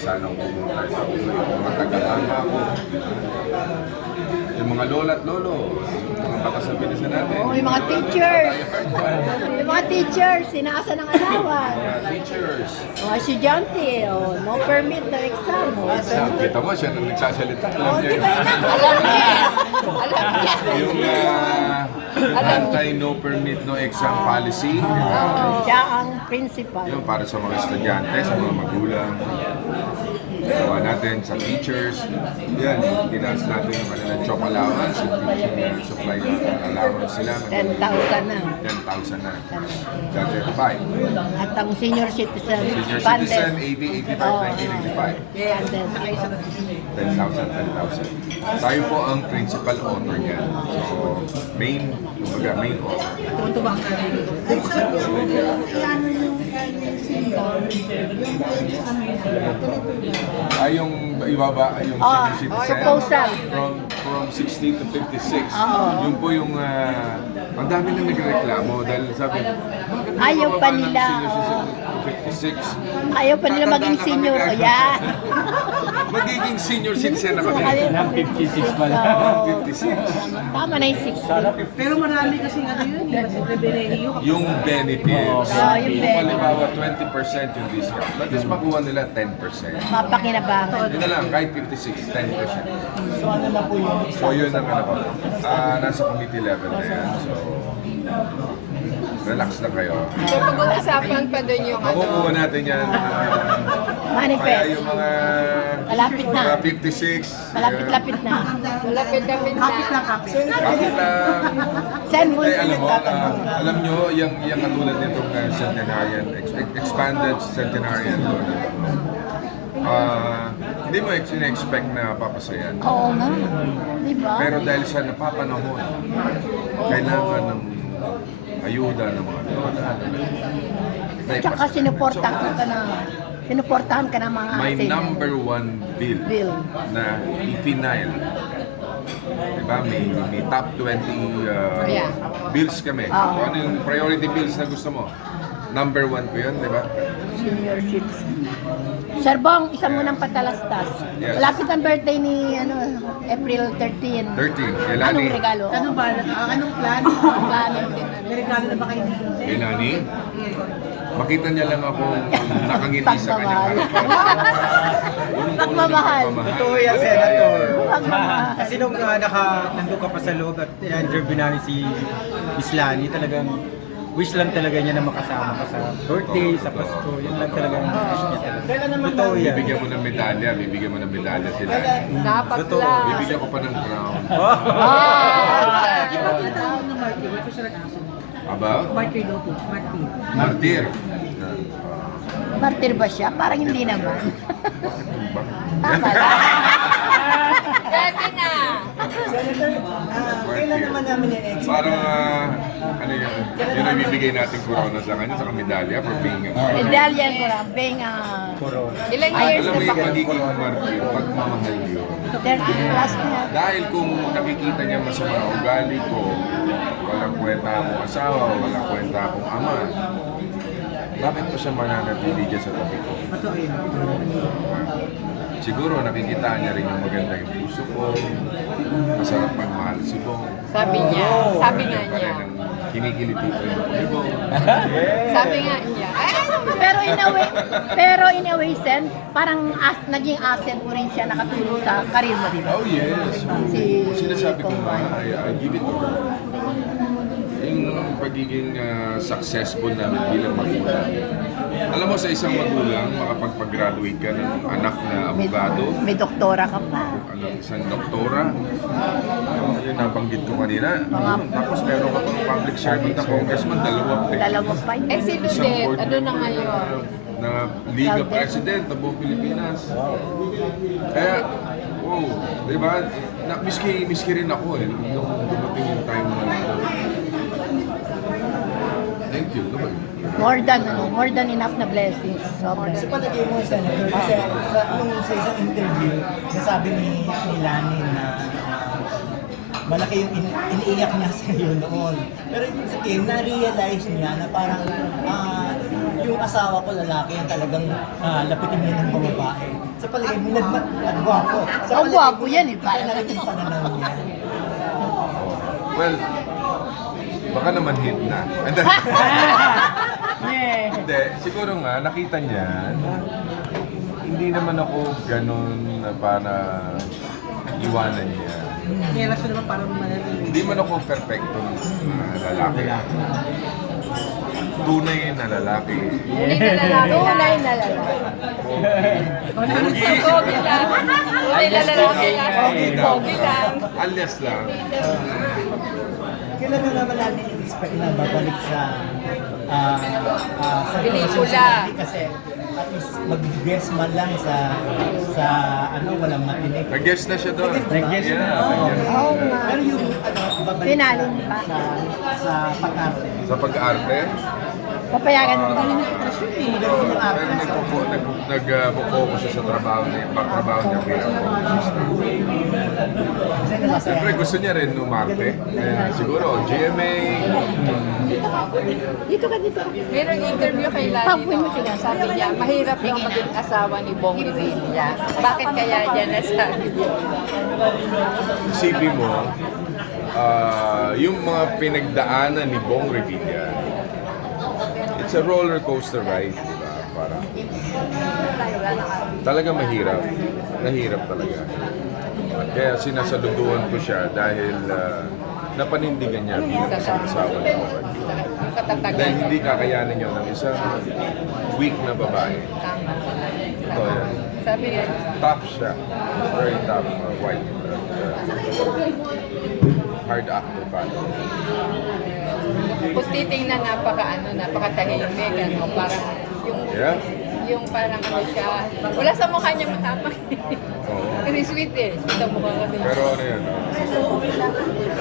Sana kung pumunta sa yung mga taga-tama ko. Yung mga lola at lolo, mga batas na bilisan natin. Oh, yung mga teachers. Yung mga teachers, sinasa ng alawan. Mga teachers. Mga estudyante, oh, no permit na exam. Oh. Kita mo, siya nang nagsasalita. Alam Oh, niya di yun. ba yun? Alam niya. Alam niya. Yung anti-no permit no exam policy. Siya ang principal. Yun, para sa mga estudyante, sa mga magulang. Gawa natin sa teachers. Yan, tinaas natin yung kanilang chop allowance, yung teaching supply allowance sila. 10,000 na. 10,000 na. Dati 5. At ang senior citizen, Senior expanded. citizen, 80, 85, 1985. And then, 10,000. Tayo po ang principal author niyan. So, main author. Ay, yung ibaba, yung senior citizen. proposal. From 60 to 56. Yun po yung, ang dami na nagreklamo dahil sabi, bakit Ayaw bababa pa ng nila, senior citizen to 56? ayaw pa nila maging senior. O yan. Magiging senior citizen na kami. Ng 56 pala. 56. Tama na yung 60. Pero marami kasing ano yun, benehiyo. Yung benefits. Oo, yung Kung benefits. halimbawa 20% yung discount, at least makuha nila 10%. Mapakinabangan. Yun na lang, kahit 56, 10%. So ano na po yun? So yun ang ano po. Nasa committee level na yan. So, relax lang kayo. So pag-uusapan pa doon yung ano, Makukuha natin yan. Manifest. Kaya yung mga Malapit na. mga 56. Malapit-lapit na. lapit-lapit na. Kapit lang, kapit. Bakit Send mo ay, alam nyo, yung katulad nitong centenarian, expanded centenarian. Hindi mo in-expect na papasayan. Oo nga. Di ba? Pero dahil sa napapanahon, kailangan ng ayuda ng mga lola. Tsaka sinuportahan ka ng mga May senior. number one bill Bill. na ipinail. Diba? May top 20 Yeah. bills kami. Kung ano yung priority bills na gusto mo. Number one ko yun, di ba? Senior citizen. Sir Bong, isa munang patalastas. Yes. Malapit ang birthday ni April 13. 13. Kailan Anong regalo? Ano ba? Anong plan? Plano. May regalo na ba kayo dito? Kay Nani? Makita niya lang ako nakangiti sa kanyang Pagmamahal. harap. Pagmamahal. Totoo yan, Senator. Pagmamahal. Kasi nung nandun ka pa sa loob at interview namin si Islani, talagang wish lang talaga niya na makasama ka sa birthday, sa Pasko. Yun lang talaga ang wish niya talaga. Totoo yan. Bibigyan mo ng medalya, bibigyan mo ng medalya sila. Dapat Totoo. lang. Bibigyan ko pa ng crown. Ang tawag ng martyr, ito siya nag-aso. Aba? Martyr daw po, martyr. Martir. Martir ba siya? Parang hindi naman. Tama lang. Pwede na. Kailan naman namin i-expect? Parang, ano yun, yun ang bibigay natin corona sa kanya, sa medalya for being a Medalya ko lang, being Ilang Ay, years alam na mo ba? yung magiging martir, pagmamahal yun. 30 plus na. Dahil kung nakikita niya masama ang ugali ko, walang kwenta akong asawa, walang kwenta akong ama, bakit pa siya mananatili dyan sa tabi ko? Totoo yun. Siguro nakikita niya rin yung maganda yung puso ko, masarap magmahal si Bong. Sabi niya. Sabi nga niya. Kinikiliti ko yung Bong. Sabi nga niya. Pero in a way, Sen, parang naging asset mo rin siya nakatulong sa karir mo, di ba? Oh yes, Si- sinasabi ko nga, I give it to her. Yung pagiging successful namin bilang magulang. Alam mo, sa isang magulang, makapagpag-graduate ka ng anak na abogado, May doktora ka pa. isang doktora, yung nabanggit ko kanina, tapos meron ka pang public servant na congressman, dalawa pa. Dalawa pa yun. Eh si Ludet, ano na ngayon? Na Liga President ng buong Pilipinas. Kaya, wow, di ba? Miski rin ako eh, nung dumating yung time na thank you, naman. More than enough na blessings. Sobra. Sa palagay mo, Senator, kasi sa isang interview, nasabi ni Lani na malaki yung iniiyak niya sa iyo noon. Pero ibig sabihin, na-realize niya na parang yung asawa ko lalaki ang talagang lapitin niya ng mga babae. palagay mo, at gwapo. Sa Oh, palagay gwapo mo, yan eh, iba na rin yung pananaw niya. Well, baka naman hit na. Hindi, siguro nga, nakita niya na hindi naman ako ganun na para iwanan niya. May relasyon naman parang manatili. Hindi man ako perfectong lalaki. Tunay na lalaki. Tunay na lalaki. Tunay na lalaki. Pogi lang. Tunay na lalaki lang. Pogi lang. Alias lang. Kailan na naman natin i-expect na babalik sa Pelikula. kasi at least mag-guess man lang sa walang matinik. Nag-guest na siya doon. Nag-guest na. Oo nga. Pero yung babalik Finale pa. sa pag-arte. Sa pag-arte. Papayagan mo ba? Pero nag-focus siya sa trabaho niya. Pag-trabaho niya bilang publicist. Kasi nasasaya. Siyempre gusto niya rin umarte. Kaya siguro GMA. Dito ka, dito. Merong interview kay Lani Pag-uwi mo sila. sabi niya, mahirap daw maging asawa ni Bong Revilla. Bakit kaya niya nasabi yun? Isipin mo, yung mga pinagdaanan ni Bong Revilla, it's a roller coaster ride, diba? Parang talaga mahirap. Mahirap talaga. At kaya sinasaluduan ko siya dahil napanindigan niya bilang isang asawa ni Bong Revilla. Katatagan Dahil niya. hindi kakayanin yun ng isang weak na babae. Tama. Ito yan. Sabi niya, Tough siya. Very tough wife. Hard act to follow. kung titingnan napakatahimik, ano, parang Yeah. yung parang ano siya, wala sa mukha niya matapang. Oo. Kasi sweet eh, sweet ang mukha kasi. Pero ano yan,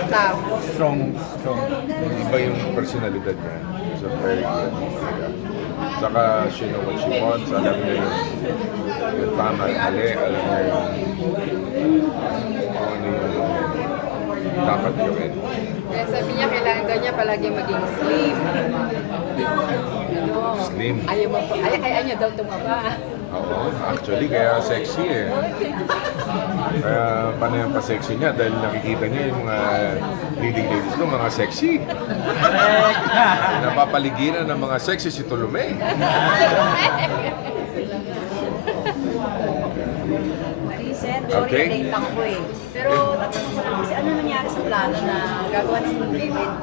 Tough. Strong. iba yung personalidad niya. So very good. Saka she know what she wants. Alam niya yung tama at mali. Alam niya yung kung ano yung dapat gawin. Kaya sabi niya, kailangan daw niya palagi maging slim. Ano, Slim. ayaw niya daw tumaba. Oo, actually kaya sexy eh. Kaya paano yung pa-sexy niya dahil nakikita niya yung mga leading ladies ko, mga sexy. Napapaligiran ng mga sexy si Tolome. Sir, sorry, Okay. late lang po eh. Pero tatanong ko lang kasi ano nangyari sa plano na gagawa ng movie with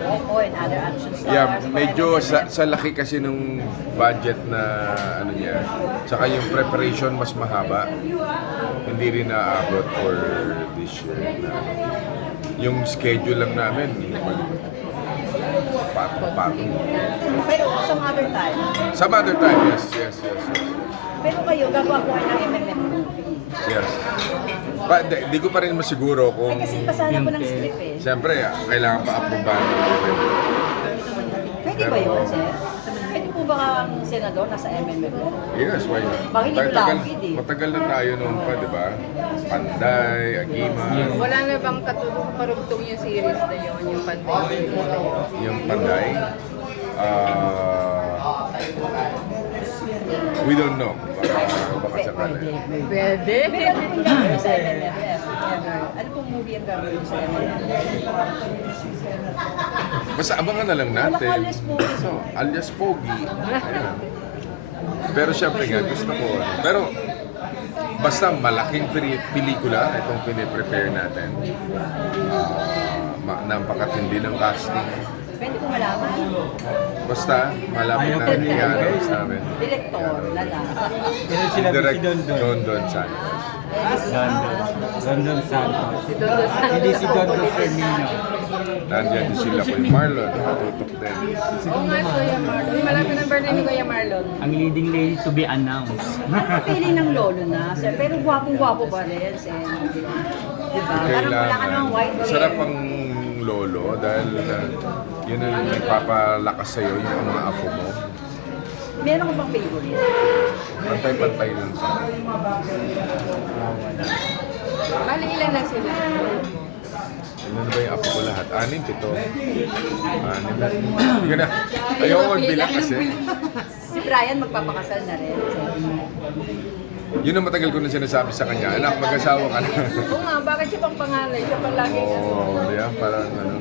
Oppo and other action stars? Yeah, medyo sa laki kasi ng budget na ano niya. Saka yung preparation mas mahaba. Hindi rin naabot for this year. Yung schedule lang namin, patong-patong. Pero some other time. Some other time, yes. Pero kayo, gagawa po kayo ng MMM movie. Yes. Di ko pa rin masiguro kung... Ay, kasi pasado po ng script eh. Siyempre, kailangan pa aprobahan. Pwede ba yun, sir? Pwede po ba ang senador nasa MMM? Yes, why not? Bakit hindi ko Matagal, lapid eh? matagal na tayo noon pa, di ba? Panday, Agima, Wala na bang parugtong yung series na yun, yung pandemic? yung Panday. We don't know. Baka sakali. Pwede. Pero ano pong gagawin sa MMM? Ano pong movie ang gagawin sa MMM? Basta abangan na lang natin. Wala, alias Pogi. So, alias Pogi. Ayan. Pero syempre nga, gusto ko. Pero, basta malaking pelikula itong piniprepare natin. Napakatindi ng casting. Pwede po malaman. Basta, malapit na i-announce namin. Direktor, lala. Pero sila Direct si Don Don Santos. Don Santos. Si Dodo Santos. Hindi si Don Fermino. Nandiyan din sila Kuya Marlon, tutok din. Oo nga, Kuya Marlon. Yung malapit ng birthday ni Kuya Marlon. Ang leading lady to be announced. Feeling ng lolo na, sir. Pero gwapong-gwapo pa rin, sir. Diba? Parang wala ka namang white hair. Sarap ang lolo dahil yun ang nagpapalakas sa'yo yung mga apo mo. Meron ka bang favorite? Pantay-pantay lang sa Bali, ilan na sila? Ano na ba yung apo ko lahat? 6, 7. 6 na. Hindi na. Ayoko magbilang kasi. Si Brian magpapakasal na rin. Yun ang matagal ko na sinasabi sa kanya, anak, mag-asawa ka na. Oo nga, bakit siya pang pangalay? Siya pang lagi Oo, di ba? Parang ano.